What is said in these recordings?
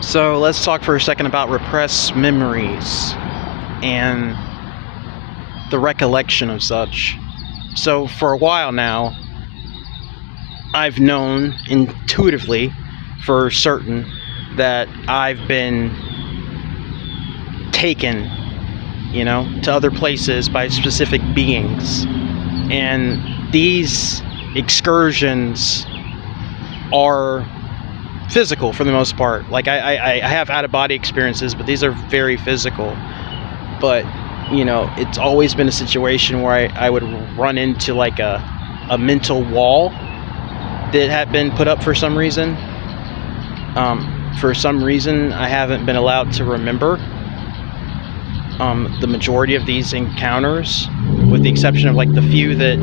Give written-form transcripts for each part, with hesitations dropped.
So let's talk for a second about repressed memories and the recollection of such. So for a while now, I've known intuitively for certain that I've been taken, to other places by specific beings. And these excursions are physical for the most part. Like I have out-of-body experiences, but these are very physical. But it's always been a situation where I would run into like a mental wall that had been put up for some reason. For some reason, I haven't been allowed to remember the majority of these encounters, with the exception of like the few that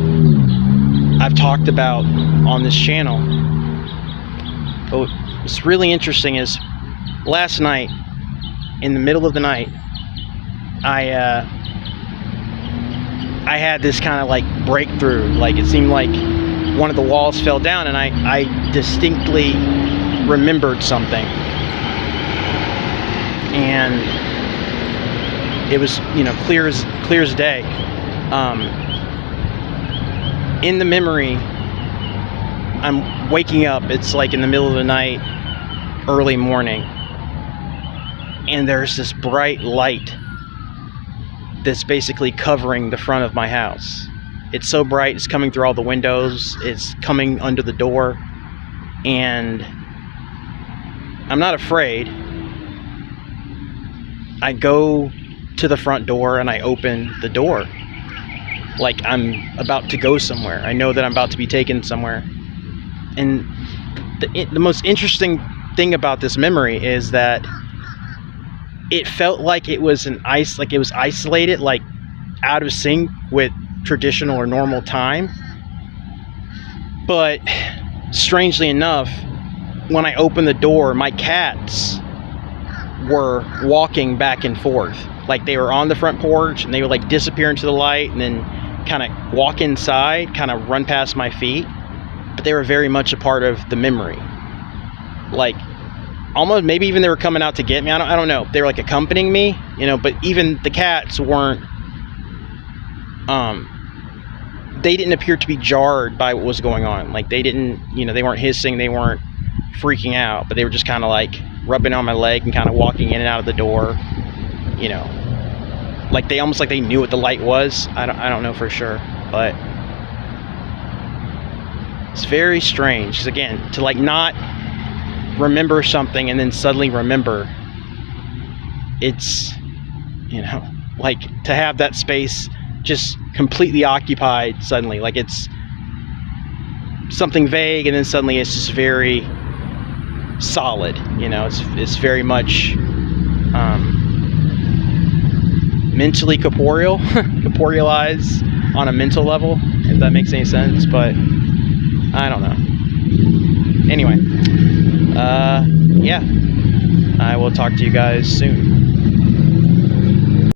I've talked about on this channel. But what's really interesting is last night, in the middle of the night, I had this kind of like breakthrough. Like it seemed like one of the walls fell down, and I distinctly remembered something, and it was clear as day. In the memory, I'm waking up. It's like in the middle of the night, early morning, and there's this bright light that's basically covering the front of my house. It's so bright, it's coming through all the windows, it's coming under the door, and I'm not afraid. I go to the front door and I open the door like I'm about to go somewhere. I know that I'm about to be taken somewhere. And the most interesting thing about this memory is that it felt like it was isolated, like out of sync with traditional or normal time. But strangely enough, when I opened the door, my cats were walking back and forth. Like they were on the front porch and they would like disappear into the light and then kind of walk inside, kind of run past my feet. But they were very much a part of the memory. Like almost, maybe even they were coming out to get me. I don't know. They were like accompanying me, but even the cats weren't, they didn't appear to be jarred by what was going on. Like they didn't, they weren't hissing, they weren't freaking out, but they were just kind of like rubbing on my leg and kind of walking in and out of the door, like they almost like they knew what the light was. I don't know for sure, but it's very strange. 'Cause again, to like not remember something and then suddenly remember, it's like to have that space just completely occupied suddenly, like it's something vague and then suddenly it's just very solid. It's very much mentally corporealized on a mental level, if that makes any sense. But I don't know. Anyway, yeah, I will talk to you guys soon.